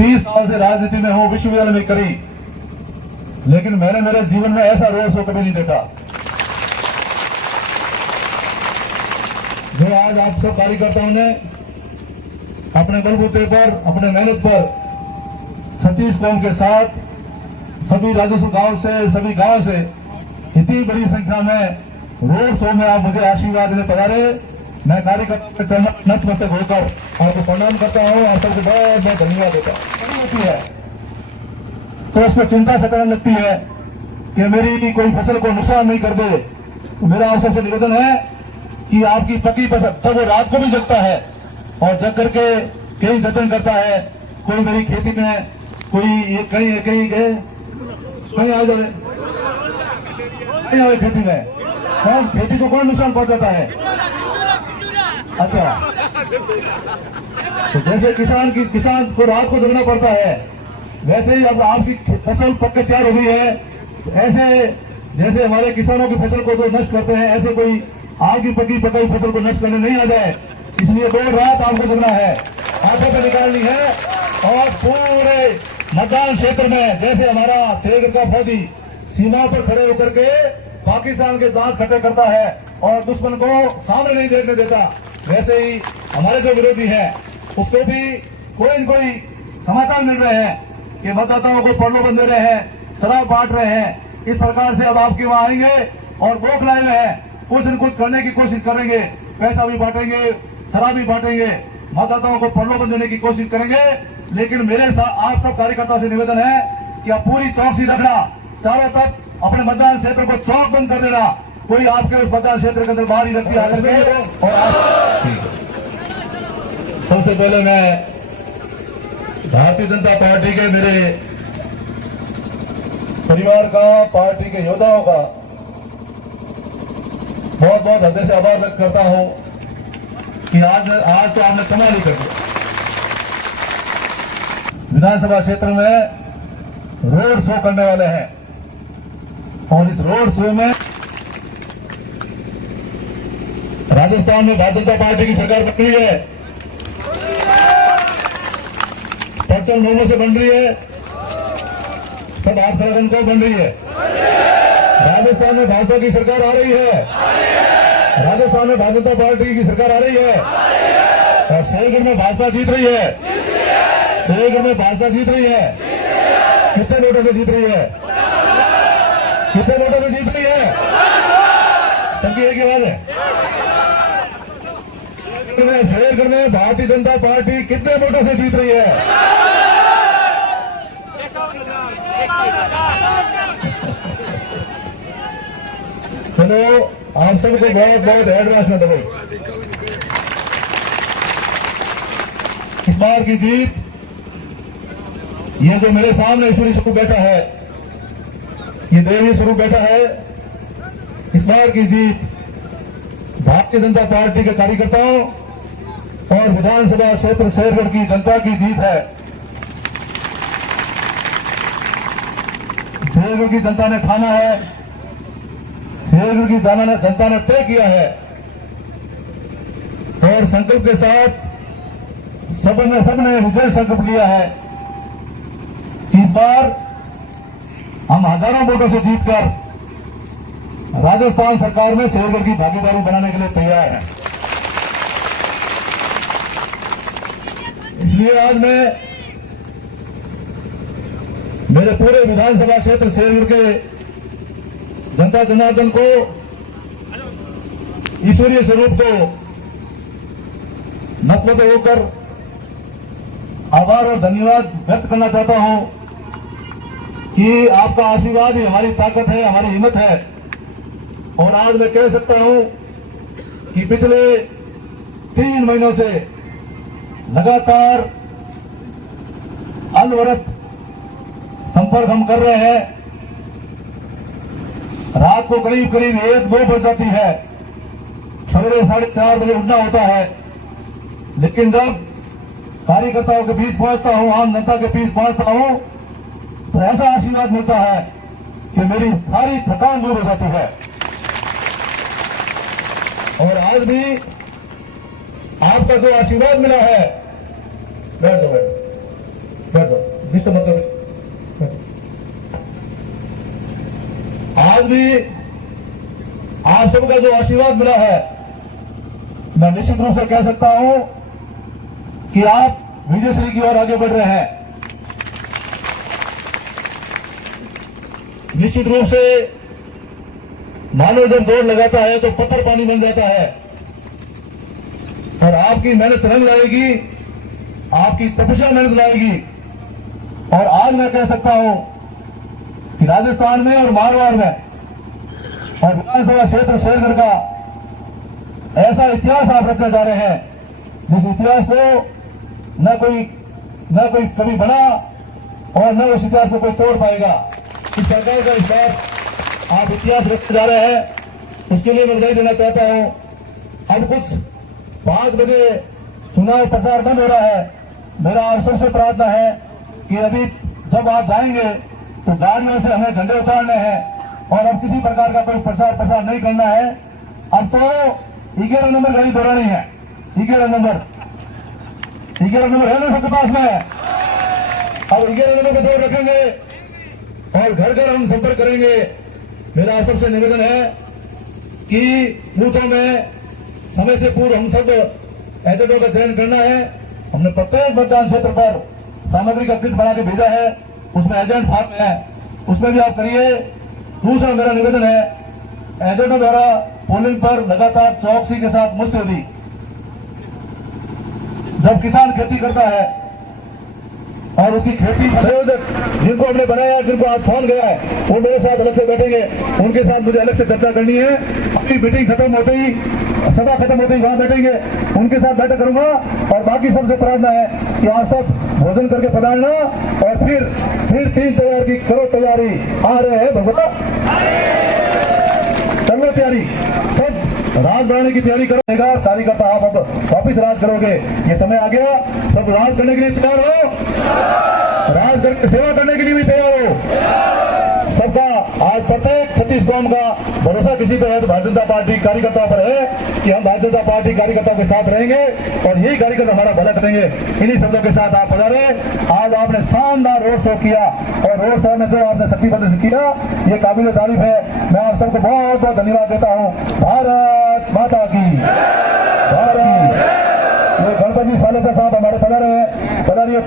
30 साल से राजनीति में हूं, विश्वविद्यालय में करी, लेकिन मैंने मेरे जीवन में ऐसा रोड शो कभी नहीं देखा जो आज आप सब कार्यकर्ताओं ने अपने बलबूते पर, अपने मेहनत पर 36 कौम के साथ सभी राजस्व गांव से, सभी गांव से इतनी बड़ी संख्या में रोड शो में आप मुझे आशीर्वाद देने पधारे। मैं कार्यकर्ताओं के चरण नतमस्तक होकर आपको प्रणाम करता हूं और सबसे बहुत बहुत धन्यवाद देता हूं। है तो उसमें चिंता सताने लगती है कि मेरी कोई फसल को नुकसान नहीं कर दे। तो मेरा आप सबसे निवेदन है कि आपकी पकी फसल, तब वो रात को भी जगता है और जग करके कहीं जतन करता है। कोई मेरी खेती में कोई कहीं कहीं गए, कहीं आ जाए, कहीं आए खेती में, कौन खेती को कौन नुकसान पहुंचाता है? अच्छा, तो जैसे किसान को रात को जगना पड़ता है, वैसे ही अब आपकी फसल पक के तैयार हो गई है, तो ऐसे जैसे हमारे किसानों की फसल को जो नष्ट करते हैं, ऐसे कोई आपकी पकी पकाई फसल को नष्ट करने नहीं आ जाए। इसलिए देर रात आपको जगना है, आंखों पे निकालनी है और पूरे मतदान क्षेत्र में जैसे हमारा शेरगढ़ का फौजी सीमा पर खड़े होकर के पाकिस्तान के दांत खट्टे करता है और दुश्मन को सामने नहीं देखने देता, वैसे ही हमारे जो विरोधी हैं उसको भी कोई न कोई समाचार मिल रहे हैं कि मतदाताओं को प्रलोभन दे रहे हैं, शराब बांट रहे हैं। इस प्रकार से अब आपके वहां आएंगे और बौखलाए हुए हैं, कुछ न कुछ करने की कोशिश करेंगे, पैसा भी बांटेंगे, शराब भी बांटेंगे, मतदाताओं को प्रलोभन देने की कोशिश करेंगे। लेकिन मेरे आप सब कार्यकर्ताओं से निवेदन है कि आप पूरी चौकसी रखना, चारों तरफ अपने मतदान क्षेत्र को चौक बंद कर देना, कोई आपके उस मतदान क्षेत्र के अंदर बाहर ही रखती आकर के। और आप सबसे पहले मैं भारतीय जनता पार्टी के मेरे परिवार का, पार्टी के योद्धाओं का बहुत बहुत हृदय से आभार व्यक्त करता हूं कि आज तो आपने कमाल ही कर दिया। विधानसभा क्षेत्र में रोड शो करने वाले हैं और इस रोड शो में राजस्थान में भारतीय जनता पार्टी की सरकार बन रही है, पश्चिम लोगों से बन रही है, सब हाथ खड़े को बन रही है। राजस्थान में भाजपा की सरकार आ रही है, राजस्थान में भारतीय जनता पार्टी की सरकार आ रही है और शेरगढ़ में भाजपा जीत रही है, शेरगढ़ में भाजपा जीत रही है। कितने वोटों से जीत रही है? कितने वोटों से जीत रही है? सबकी एक आवाज है। शेरगढ़ में भारतीय जनता पार्टी कितने वोटों से जीत रही है? चलो आप सबको बहुत बहुत एडवांस में दबो। इस बार की जीत, ये जो मेरे सामने ईश्वरी स्वरूप बैठा है, ये देवी स्वरूप बैठा है, इस बार की जीत भारतीय जनता पार्टी के कार्यकर्ताओं और विधानसभा क्षेत्र शेरगढ़ की जनता की जीत है। शेरगढ़ की जनता ने ठाना है, शेरगढ़ की जनता ने तय किया है और संकल्प के साथ सबने विजय संकल्प लिया है कि इस बार हम हजारों वोटों से जीतकर राजस्थान सरकार में शेरगढ़ की भागीदारी बनाने के लिए तैयार है। इसलिए आज मैं मेरे पूरे विधानसभा क्षेत्र शेरगढ़ के जनता जनार्दन को, ईश्वरीय स्वरूप को नतमस्तक होकर आभार और धन्यवाद व्यक्त करना चाहता हूं कि आपका आशीर्वाद ही हमारी ताकत है, हमारी हिम्मत है। और आज मैं कह सकता हूं कि पिछले 3 महीनों से लगातार अनवरत संपर्क हम कर रहे हैं। रात को करीब 1-2 बज जाती है, सवेरे 4:30 बजे उठना होता है, लेकिन जब कार्यकर्ताओं के बीच पहुंचता हूं, आम जनता के बीच पहुंचता हूं, तो ऐसा आशीर्वाद मिलता है कि मेरी सारी थकान दूर हो जाती है। और आज भी आपका जो आशीर्वाद मिला है, बैठ बैठ जाओ, डिस्टर्ब मत करो। आज भी आप सबका जो आशीर्वाद मिला है, मैं निश्चित रूप से कह सकता हूं कि आप विजयश्री की ओर आगे बढ़ रहे हैं। निश्चित रूप से मानव जब दौड़ लगाता है तो पत्थर पानी बन जाता है, और आपकी मेहनत रंग लाएगी, आपकी तपस्या मेहनत लाएगी। और आज मैं कह सकता हूं कि राजस्थान में और मारवाड़ में और विधानसभा क्षेत्र शेरगढ़ का ऐसा इतिहास आप रखने जा रहे हैं जिस इतिहास को न कोई कभी बना और न उस इतिहास को कोई तोड़ पाएगा। इस सरकार का इस बार आप इतिहास रखने जा रहे हैं, उसके लिए मैं बधाई देना चाहता हूं। अब कुछ 5 बजे चुनाव प्रचार बंद हो रहा है। मेरा आप सबसे प्रार्थना है कि अभी जब आप जाएंगे तो गाड़ियों से हमें झंडे उतारने हैं और अब किसी प्रकार का कोई प्रचार नहीं करना है। अब तो 11 नंबर गाड़ी दौड़ानी है। 11 नंबर है ना सबके पास में? अब 11 नंबर पे दौड़ रखेंगे और घर घर हम संपर्क करेंगे। मेरा आप सबसे निवेदन है कि बूथों में समय से पूर्व हम सब एजेंटों का चयन करना है। हमने प्रत्येक मतदान क्षेत्र पर सामग्री का किट बना के भेजा है, उसमें एजेंट फार्म है, उसमें भी आप करिए। दूसरा मेरा निवेदन है, एजेंटों द्वारा पोलिंग पर लगातार चौकसी के साथ मुस्तैदी। जब किसान खेती करता है और उसकी खेती संयोजक जिनको हमने बनाया, जिनको आज फोन गया है, वो मेरे साथ अलग से बैठेंगे, उनके साथ मुझे अलग से चर्चा करनी है। अपनी मीटिंग खत्म होते ही, सभा खत्म होते ही वहां बैठेंगे, उनके साथ बैठक करूंगा। और बाकी सबसे प्रार्थना है कि आप सब भोजन करके पधारना और फिर 3 तैयार की करो तैयारी। आ रहे हैं भगवान, चलो तैयारी, सब राज बढ़ाने की तैयारी करेगा। कार्यकर्ता आप अब वापिस राज करोगे, ये समय आ गया। सब राज करने के लिए तैयार हो, राज करके सेवा करने के लिए भी तैयार हो। सबका आज प्रत्येक 36 कौम का भरोसा किसी पर है तो भारतीय जनता पार्टी कार्यकर्ताओं पर है कि हम भारतीय जनता पार्टी कार्यकर्ताओं के साथ रहेंगे और यही कार्यकर्ता हमारा भला करेंगे। इन्हीं शब्दों के साथ आप पधारे। आज आपने शानदार रोड शो किया और रोड शो में जो आपने शक्ति प्रदर्शन किया, ये काबिल तारीफ है। मैं आप सबको बहुत बहुत धन्यवाद देता हूँ। भारत माता की भारत। गणपति सालेकर साहब हमारे पधारे हैं, पधारिए।